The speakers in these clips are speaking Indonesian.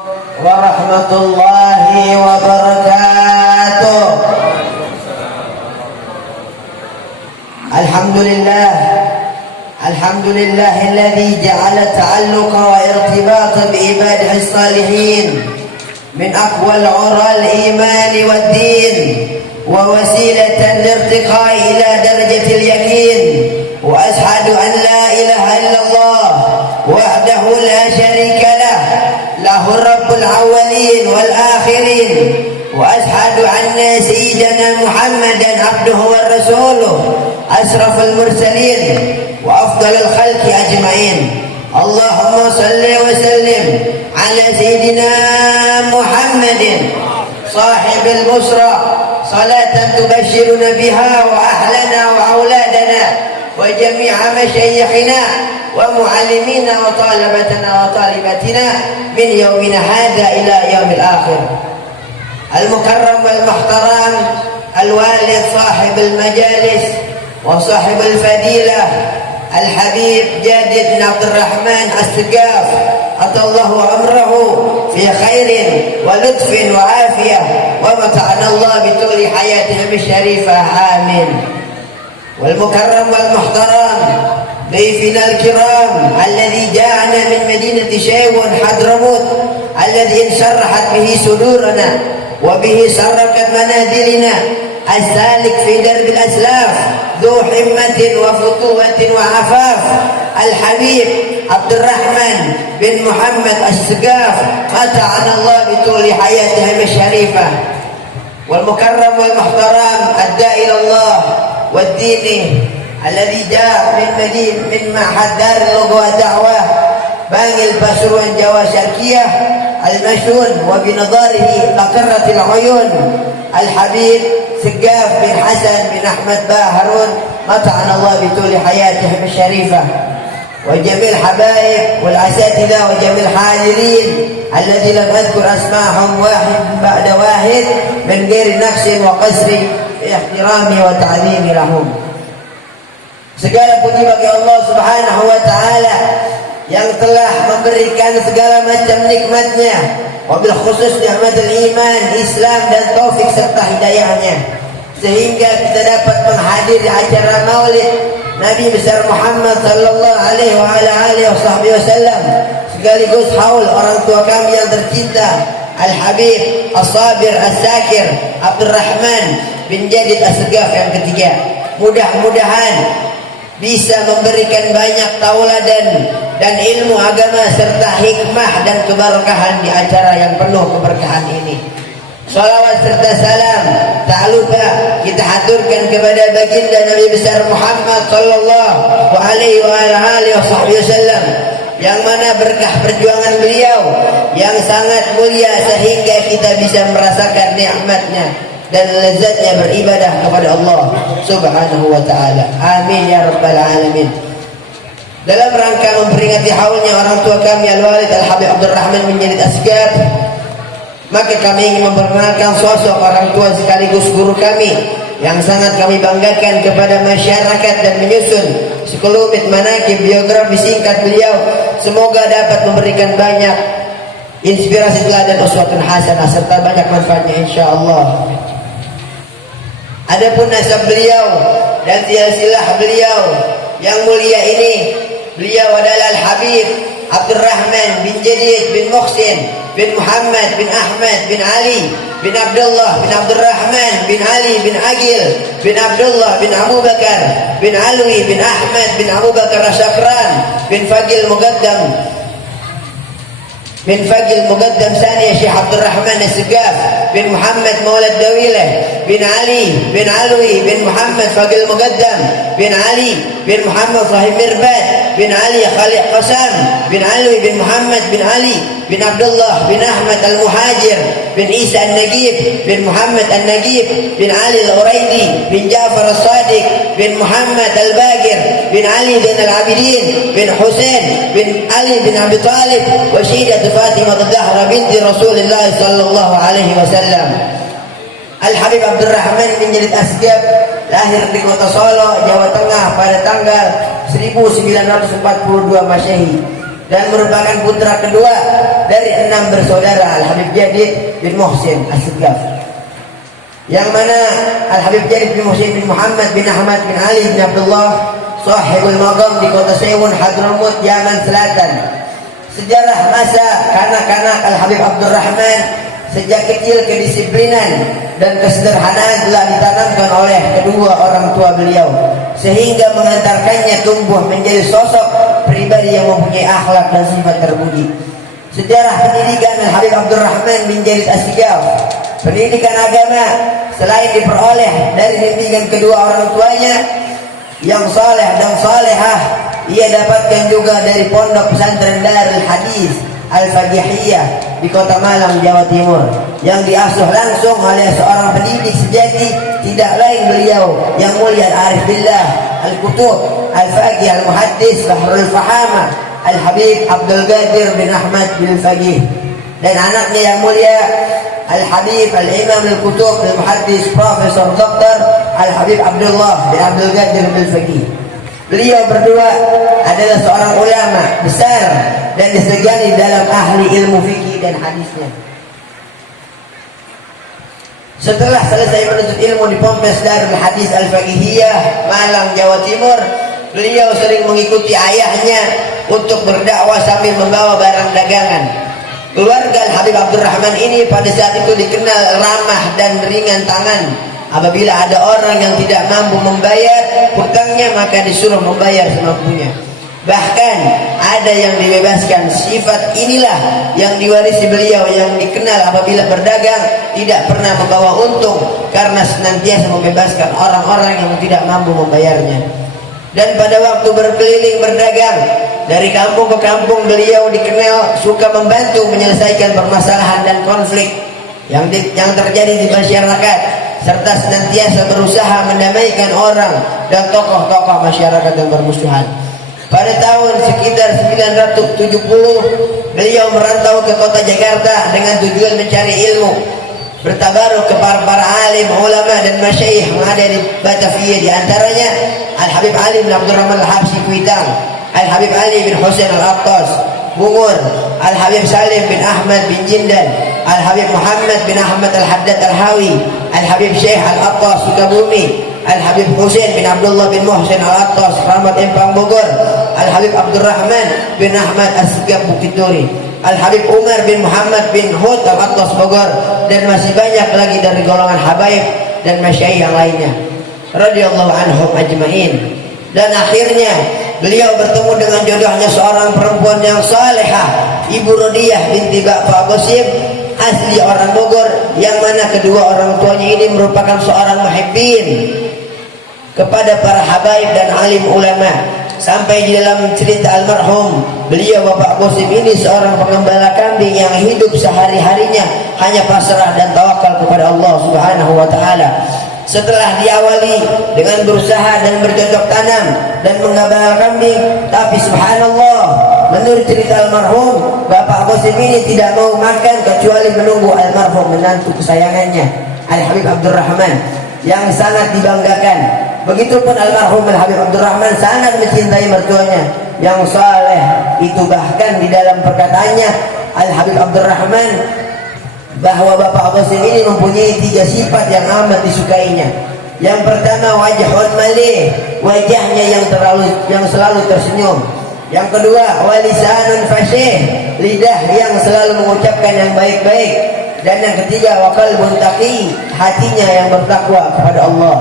ورحمة الله وبركاته. الحمد لله الذي جعل التعلق وارتباط بعباده الصالحين من أقوى العرى الإيمان والدين ووسيلة لارتقاء إلى درجة اليقين. وأشهد أن لا إله إلا الله وحده لا شريك له الرب الأولين والآخرين. وأشهد أن سيدنا محمدا عبده ورسوله أشرف المرسلين وأفضل الخلق أجمعين. اللهم صل وسلم على سيدنا محمد صاحب البشرى صلاة تبشرنا بها وأهلنا وأولادنا وجميع مشايخنا ومعلمينا وطالبتنا وطالباتنا من يومنا هذا إلى يوم الآخر. المكرم والمحترم الوالد صاحب المجالس وصاحب الفضيلة الحبيب جادد بن عبد الرحمن السقاف أطال الله عمره في خير ولطف وعافية ومتعنا الله بطول حياتهم الشريفة آمين. والمكرم والمحترم ضيفنا الكرام الذي جاءنا من مدينة شيوان حضرموت الذي انشرحت به صدورنا وبه سرقت منازلنا السالك في درب الأسلاف ذو حمة وفتوة وعفاف الحبيب عبد الرحمن بن محمد السقاف متعنا الله بطول حياتهم الشريفة. والمكرم والمحترم الداعي إلى الله والدين الذي جاء من معهد دار اللغة والدعوة باني البشروان جوا شرقية المشهور وبنظاره قطرة العيون الحبيب سقاف بن حسن بن أحمد هارون متعنا الله بطول حياتهم الشريفة. وجميع الحبايب والأساتذة وجميع الحاضرين الذي لم أذكر أسماءهم واحد بعد واحد من غير نقص وقصر في احترامي وتعظيمي لهم. Segala puji bagi Allah Subhanahu wa Ta'ala yang telah memberikan segala macam nikmatnya, wabil khusus nikmatul iman, Islam dan taufik serta hidayahnya, sehingga kita dapat menghadiri acara Maulid Nabi besar Muhammad sallallahu alaihi wa ala alihi wasallam, sekaligus haul orang tua kami yang tercinta Al-Habib As-Sabir As-Sakir Abdurrahman bin Jadid As-Saqaf yang ketiga. Mudah-mudahan bisa memberikan banyak tauladan dan ilmu agama serta hikmah dan keberkahan di acara yang penuh keberkahan ini. Salawat serta salam tak lupa kita haturkan kepada baginda Nabi besar Muhammad sallallahu alaihi wasallam yang mana berkah perjuangan beliau yang sangat mulia sehingga kita bisa merasakan nikmatnya dan lezatnya beribadah kepada Allah Subhanahu wa Ta'ala. Amin ya rabbal alamin. Dalam rangka memperingati haulnya orang tua kami Al-Walid Al-Habib Abdul Rahman bin Jadid As-Saqaf, maka kami ingin memperkenalkan sosok orang tua sekaligus guru kami yang sangat kami banggakan kepada masyarakat dan menyusun sekelumit manaqib biografi singkat beliau. Semoga dapat memberikan banyak inspirasi teladan uswatun hasanah serta banyak manfaatnya insyaallah. Adapun nasab beliau dan silsilah beliau yang mulia ini, beliau adalah Al-Habib Abdurrahman bin Jadid bin Muhsin bin Muhammad bin Ahmad bin Ali bin Abdullah bin Abdurrahman bin Ali bin Agil bin Abdullah bin Abu Bakar bin Alwi bin Ahmad bin Abu Bakar Syakran bin Fagil Muqaddam Sani Syekh Abdul Rahman As-Saqaf bin Muhammad Maulad Dawilah bin Ali bin Alwi bin Muhammad Fagil Muqaddam bin Ali bin Muhammad Sahib Mirbad bin Ali Khalid Qasam bin Alwi bin Muhammad bin Ali bin Abdullah bin Ahmad Al-Muhajir bin Isa Al-Nagib bin Muhammad Al-Nagib bin Ali Al-Uraidi bin Ja'far Al-Sadiq bin Muhammad Al-Bagir bin Ali bin Al-Abidin bin Husain bin Ali bin Abi Talib wa Syidat Fatimah Zahra binti Rasulullah sallallahu alaihi wasallam. Al-Habib Abdurrahman bin Jadid As-Saqaf lahir di Kota Solo, Jawa Tengah pada tanggal 1942 Masehi dan merupakan putra kedua dari 6 bersaudara Al-Habib Jadid bin Muhsin As-Segaf, yang mana Al-Habib Jadid bin Muhsin bin Muhammad bin Ahmad bin Ali bin Abdullah Sahibul Maqam di kota Sewun, Hadramut, Yaman Selatan. Sejarah masa kanak-kanak Al-Habib Abdurrahman, sejak kecil kedisiplinan dan kesederhanaan telah ditanamkan oleh kedua orang tua beliau, sehingga mengantarkannya tumbuh menjadi sosok pribadi yang mempunyai akhlak dan sifat terpuji. Sejarah pendidikan Al-Habib Abdurrahman bin Jadid As-Segaf, pendidikan agama selain diperoleh dari bimbingan kedua orang tuanya yang saleh dan salehah, ia dapatkan juga dari pondok pesantren Darul Hadis Al-Faqihiyah di Kota Malang, Jawa Timur, yang diasuh langsung oleh seorang pendidik sejati, tidak lain beliau yang mulia Al-Arif Billah Al-Kutub Al-Faqih Al-Muhaddis Bahrul Fahama Al-Habib Abdul Qadir bin Ahmad bin Faqih, dan anaknya yang mulia Al-Habib Al-Imam Al-Kutub Al-Muhaddis Profesor Dr. Al-Habib Abdullah bin Abdul Qadir bin Faqih. Beliau berdua adalah seorang ulama besar dan disegani dalam ahli ilmu fikih dan hadisnya. Setelah selesai menuntut ilmu di Ponpes Darul Hadis Al-Faqihiyah, Malang, Jawa Timur, beliau sering mengikuti ayahnya untuk berdakwah sambil membawa barang dagangan. Keluarga Al-Habib Abdurrahman ini pada saat itu dikenal ramah dan ringan tangan. Apabila ada orang yang tidak mampu membayar hutangnya, maka disuruh membayar semampunya. Bahkan ada yang dibebaskan. Sifat inilah yang diwarisi beliau, yang dikenal apabila berdagang tidak pernah membawa untung, karena senantiasa membebaskan orang-orang yang tidak mampu membayarnya. Dan pada waktu berkeliling berdagang dari kampung ke kampung, beliau dikenal suka membantu menyelesaikan permasalahan dan konflik yang terjadi di masyarakat, serta senantiasa berusaha mendamaikan orang dan tokoh-tokoh masyarakat yang bermusuhan. Pada tahun sekitar 1970, beliau merantau ke kota Jakarta dengan tujuan mencari ilmu, bertabaruk kepada para alim, ulama dan masyayikh yang ada di Batavia, di antaranya Al-Habib Ali bin Abdurrahman Al-Habsyi Kuitang, Al-Habib Ali bin Husain Al-Attas Bungur, Al-Habib Salim bin Ahmad bin Jindan, Al-Habib Muhammad bin Ahmad Al-Haddad Al-Hawi, Al-Habib Syekh Al-Attas Sukabumi, Al-Habib Husain bin Abdullah bin Muhsin Al-Attas Rahmat Empang Bogor, Al-Habib Abdurrahman bin Ahmad As-Segaf Bukit Duri, Al-Habib Umar bin Muhammad bin Hud Al-Attas Bogor, dan masih banyak lagi dari golongan habaib dan masyayikh yang lainnya radhiyallahu anhum ajmain. Dan akhirnya beliau bertemu dengan jodohnya seorang perempuan yang salehah, Ibu Rodiah binti Bapak Qasim, asli orang Bogor, yang mana kedua orang tuanya ini merupakan seorang muhibbin kepada para habaib dan alim ulama. Sampai di dalam cerita almarhum beliau Bapak Qasim ini seorang pengembala kambing yang hidup sehari-harinya hanya pasrah dan tawakal kepada Allah Subhanahu wa taala. Setelah diawali dengan berusaha dan bercocok tanam dan menggembala kambing, tapi subhanallah, menurut cerita almarhum, Bapak Qasim ini tidak mau makan kecuali menunggu almarhum menantu kesayangannya Al-Habib Abdurrahman yang sangat dibanggakan. Begitupun almarhum Al-Habib Abdurrahman sangat mencintai mertuanya yang saleh. Itu bahkan di dalam perkataannya Al-Habib Abdurrahman bahwa Bapak Qasim ini mempunyai 3 sifat yang amat disukainya. Yang pertama, wajhun malih, wajahnya yang selalu tersenyum. Yang kedua, walisanun fasyih, lidah yang selalu mengucapkan yang baik-baik. Dan yang ketiga, wa qalbun taqi, hatinya yang bertakwa kepada Allah.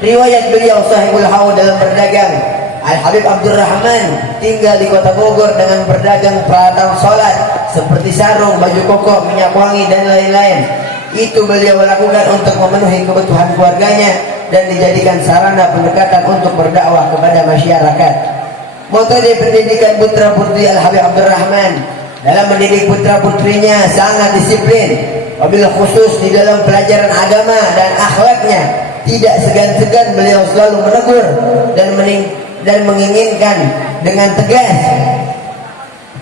Riwayat beliau Sahibul Haud dalam berdagang, Al-Habib Abdurrahman tinggal di kota Bogor dengan berdagang peralatan sholat seperti sarung, baju koko, minyak wangi dan lain-lain. Itu beliau lakukan untuk memenuhi kebutuhan keluarganya dan dijadikan sarana pendekatan untuk berdakwah kepada masyarakat. Metode pendidikan putra putri Al-Habib Abdurrahman dalam mendidik putra putrinya sangat disiplin, wabil khusus di dalam pelajaran agama dan akhlaknya. Tidak segan-segan beliau selalu menegur dan menginginkan dengan tegas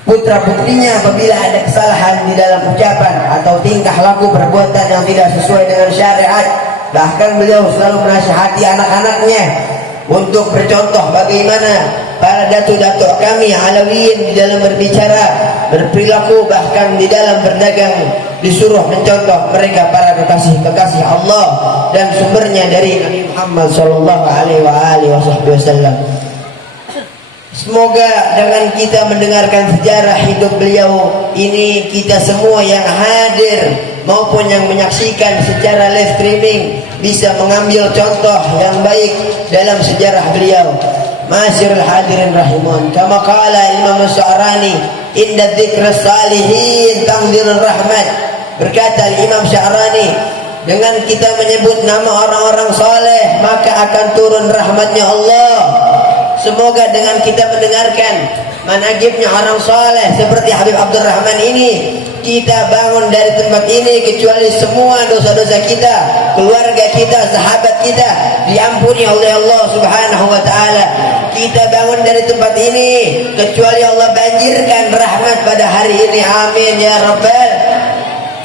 putra putrinya apabila ada kesalahan di dalam ucapan atau tingkah laku perbuatan yang tidak sesuai dengan syariat. Bahkan beliau selalu menasihati anak-anaknya untuk bercontoh bagaimana para datuk-datuk kami Alawiyin di dalam berbicara, berperilaku, bahkan di dalam berdagang, disuruh mencontoh mereka para kekasih-kekasih Allah dan sumbernya dari Nabi Muhammad sallallahu alaihi wasallam. Semoga dengan kita mendengarkan sejarah hidup beliau ini, kita semua yang hadir maupun yang menyaksikan secara live streaming bisa mengambil contoh yang baik dalam sejarah beliau. Masyarul hadirin rahimun, kama qala Imam Sya'rani, inda dzikras salihin tanzilur rahmat. Berkata Imam Sya'rani, dengan kita menyebut nama orang-orang saleh maka akan turun rahmatnya Allah. Semoga dengan kita mendengarkan manaqibnya orang saleh seperti Habib Abdurrahman ini, kita bangun dari tempat ini kecuali semua dosa-dosa kita, keluarga kita, sahabat kita diampuni oleh Allah Subhanahu wa taala. Kita bangun dari tempat ini kecuali Allah banjirkan rahmat pada hari ini. Amin ya rabbal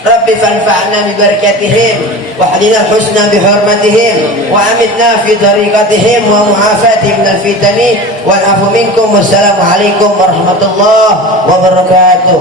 Rabbi fanfa'na bi barakatihim wa hadina husna bi hurmatihim wa amitna fi tariqatihim wa mu'afatihim minal fitani wal afu minkum. Wassalamu alaikum warahmatullahi wabarakatuh.